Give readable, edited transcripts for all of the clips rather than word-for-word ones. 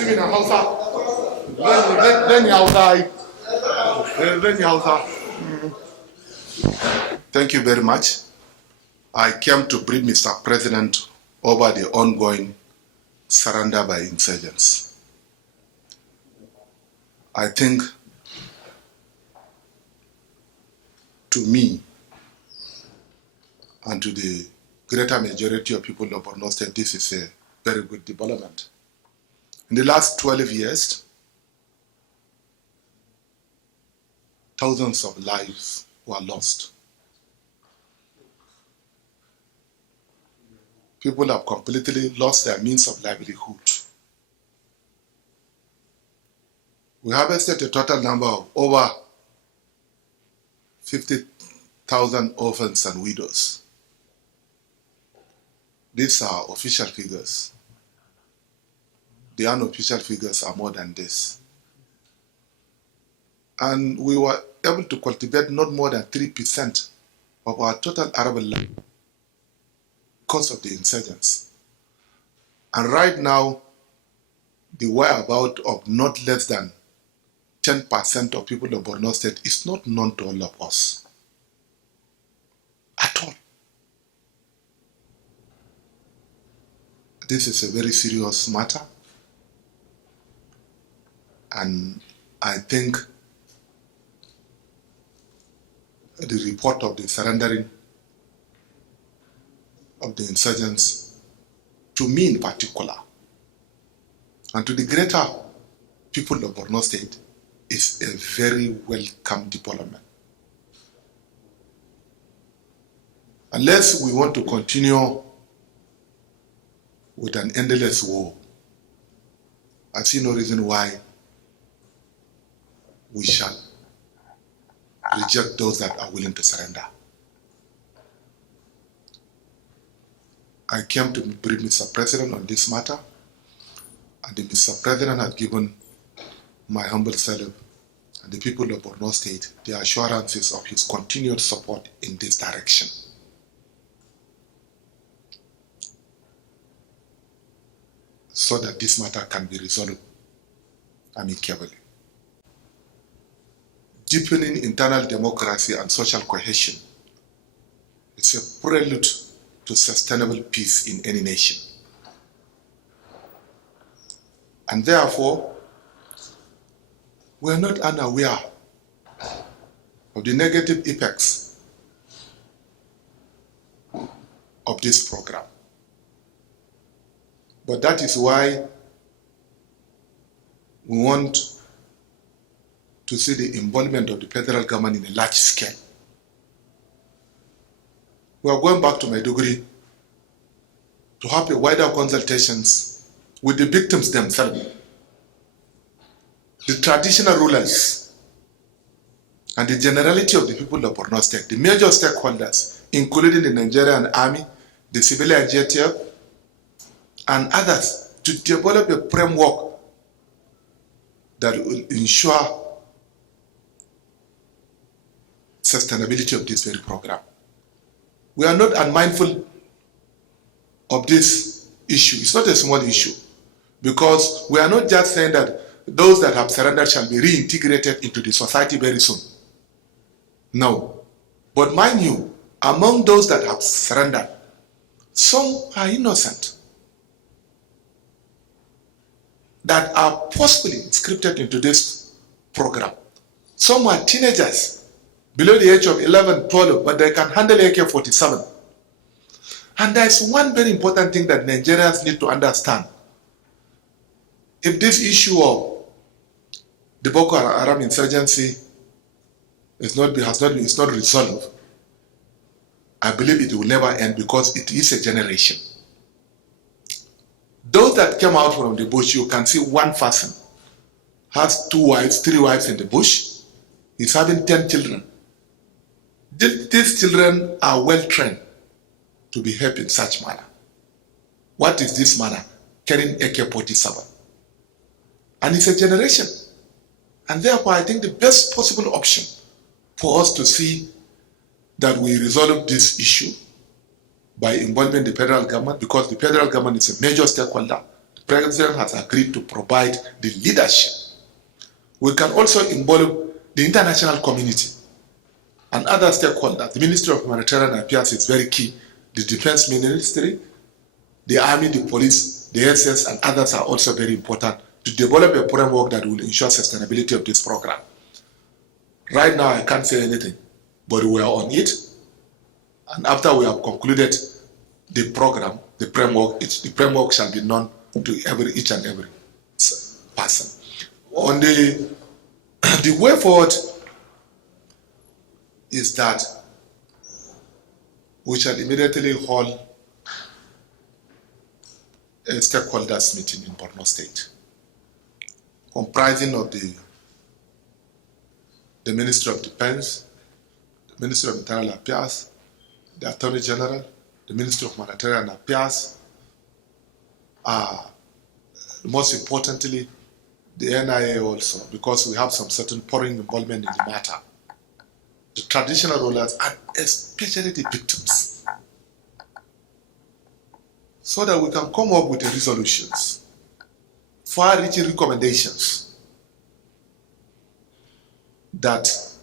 mutumin Hausa zan yi Hausa. Thank you very much. I came to brief Mr. President over the ongoing surrender by insurgents. I think, to me and to the greater majority of people of Borno State, this is a very good development. In the last 12 years, thousands of lives were lost. People have completely lost their means of livelihood. We harvested a total number of over 50,000 orphans and widows. These are official figures. The unofficial figures are more than this. And we were able to cultivate not more than 3% of our total arable land because of the insurgents. And right now, the whereabouts of not less than 10% of people of Borno State is not known to all of us at all. This is a very serious matter, and I think the report of the surrendering of the insurgents, to me in particular, and to the greater people of Borno State, is a very welcome development. Unless we want to continue with an endless war, I see no reason why we shall reject those that are willing to surrender. I came to brief Mr. President on this matter, and the Mr. President has given my humble self and the people of Borno State the assurances of his continued support in this direction. So that this matter can be resolved amicably. Deepening internal democracy and social cohesion is a prelude to sustainable peace in any nation. And therefore, we are not unaware of the negative effects of this program. But that is why we want to see the involvement of the federal government in a large scale. We are going back to Maiduguri to have a wider consultations with the victims themselves, the traditional rulers, and the generality of the people of Borno State, the major stakeholders, including the Nigerian Army, the civilian JTF, and others, to develop a framework that will ensure sustainability of this very program. We are not unmindful of this issue. It's not a small issue, because we are not just saying that those that have surrendered shall be reintegrated into the society very soon. No. But mind you, among those that have surrendered, some are innocent, that are possibly scripted into this program. Some are teenagers below the age of 11, 12, but they can handle AK-47. And there's one very important thing that Nigerians need to understand. If this issue of the Boko Haram insurgency is not resolved, I believe it will never end, because it is a generation. Those that came out from the bush, you can see one person has 2 wives, 3 wives in the bush, He's having 10 children. These children are well trained to behave in such manner. What is this manner? Carrying AK-47. And it's a generation. And therefore, I think the best possible option for us to see that we resolve this issue by involving the federal government, because the federal government is a major stakeholder. The president has agreed to provide the leadership. We can also involve the international community and other stakeholders. The Ministry of Humanitarian Affairs is very key. The Defense Ministry, the Army, the Police, the SS, and others are also very important to develop a framework that will ensure sustainability of this program. Right now, I can't say anything, but we are on it. And after we have concluded the program, the framework shall be known to each and every person. On the way forward is that we shall immediately hold a stakeholders meeting in Borno State, comprising of the Ministry of Defense, the Ministry of Internal Affairs, the Attorney General, the Ministry of Humanitarian Affairs, most importantly, the NIA also, because we have some certain foreign involvement in the matter, the traditional rulers, and especially the victims, so that we can come up with the resolutions, far-reaching recommendations that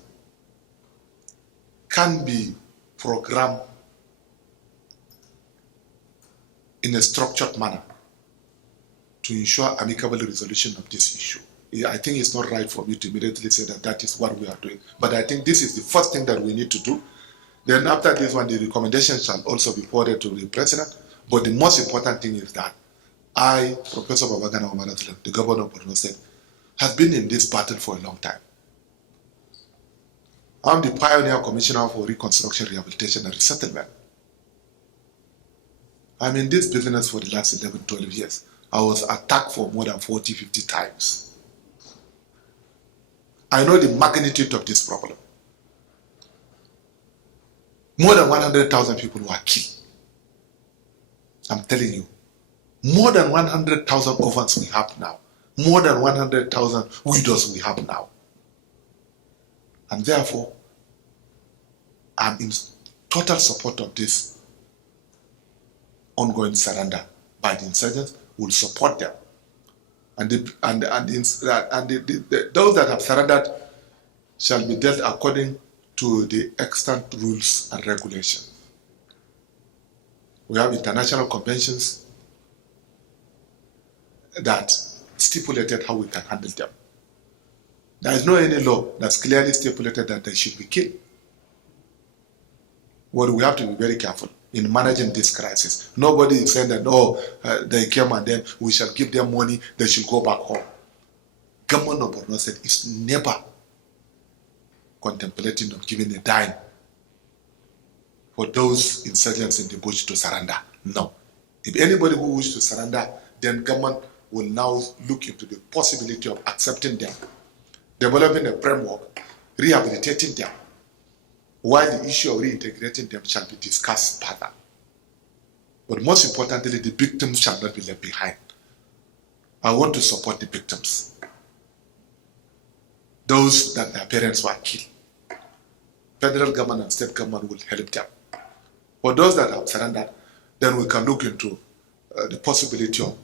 can be programmed in a structured manner to ensure amicable resolution of this issue. I think it's not right for me to immediately say that that is what we are doing, but I think this is the first thing that we need to do. Then after this one, the recommendations shall also be forwarded to the president. But the most important thing is that I, Professor Babagana Zulum, the governor of Borno State, has been in this battle for a long time. I'm the pioneer commissioner for reconstruction, rehabilitation, and resettlement. I'm in this business for the last 11, 12 years. I was attacked for more than 40, 50 times. I know the magnitude of this problem. More than 100,000 people were killed. I'm telling you, more than 100,000 orphans we have now. More than 100,000 widows we have now. And therefore, I'm in total support of this ongoing surrender by the insurgents. Will support them. And those that have surrendered shall be dealt according to the extant rules and regulations. We have international conventions that stipulated how we can handle them. There is no any law that's clearly stipulated that they should be killed. Well, we have to be very careful in managing this crisis. Nobody is saying that, oh, they came and then we shall give them money, they should go back home. Government of Borno State is never contemplating of giving a dime for those insurgents in the bush to surrender. No. If anybody who wishes to surrender, then government will now look into the possibility of accepting them, developing a framework, rehabilitating them, while the issue of reintegrating them shall be discussed further. But most importantly, the victims shall not be left behind. I want to support the victims. Those that their parents were killed. Federal government and state government will help them. For those that have surrendered, then we can look into the possibility of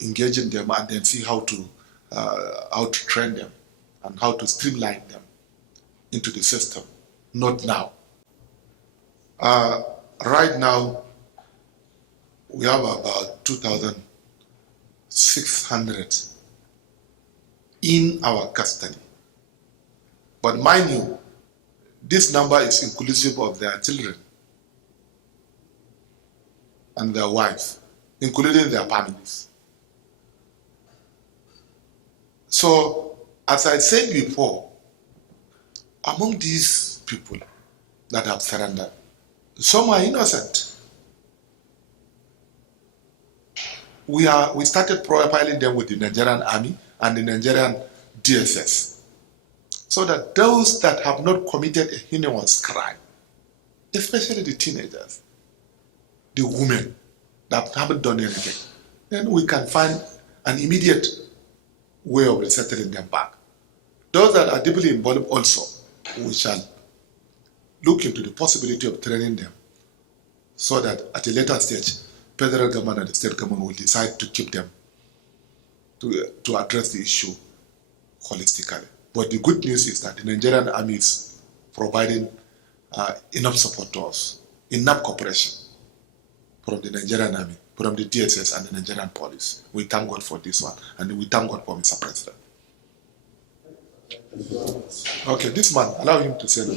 engaging them and then see how to train them and how to streamline them into the system. Not now. Right now, we have about 2,600 in our custody. But mind you, this number is inclusive of their children and their wives, including their families. So, as I said before, among these people that have surrendered, some are innocent. We started profiling them with the Nigerian Army and the Nigerian DSS. so that those that have not committed a heinous crime, especially the teenagers, the women that haven't done anything, then we can find an immediate way of resettling them back. Those that are deeply involved also, we shall look into the possibility of training them so that at a later stage, federal government and the state government will decide to keep them to address the issue holistically. But the good news is that the Nigerian army is providing enough support to us, enough cooperation from the Nigerian army, from the DSS and the Nigerian police. We thank God for this one, and we thank God for Mr. President. Okay, this man, allow him to say that.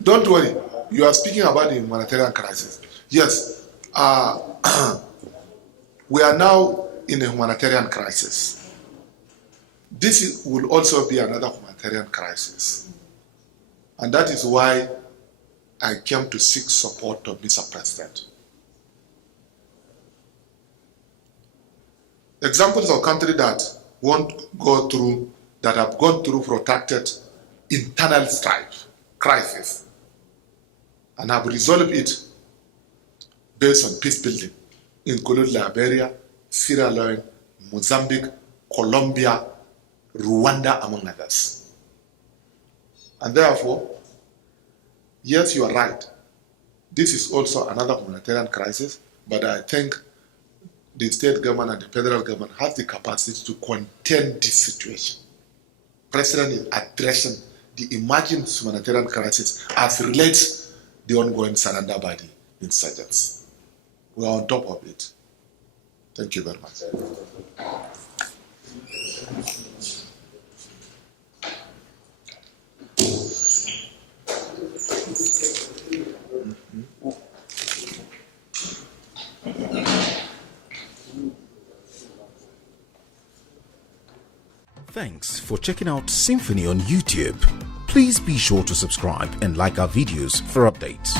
Don't worry, you are speaking about the humanitarian crisis. Yes, we are now in a humanitarian crisis. This will also be another humanitarian crisis. And that is why I came to seek support of Mr. President. Examples of countries that have gone through protracted internal strife, crisis, and have resolved it based on peace building, including Liberia, Sierra Leone, Mozambique, Colombia, Rwanda, among others. And therefore, yes, you are right. This is also another humanitarian crisis, but I think the state government and the federal government has the capacity to contain this situation. President is addressing the emerging humanitarian crisis as relates the ongoing surrender by the insurgents. We are on top of it. Thank you very much. Thanks for checking out SYMFONI on YouTube. Please be sure to subscribe and like our videos for updates.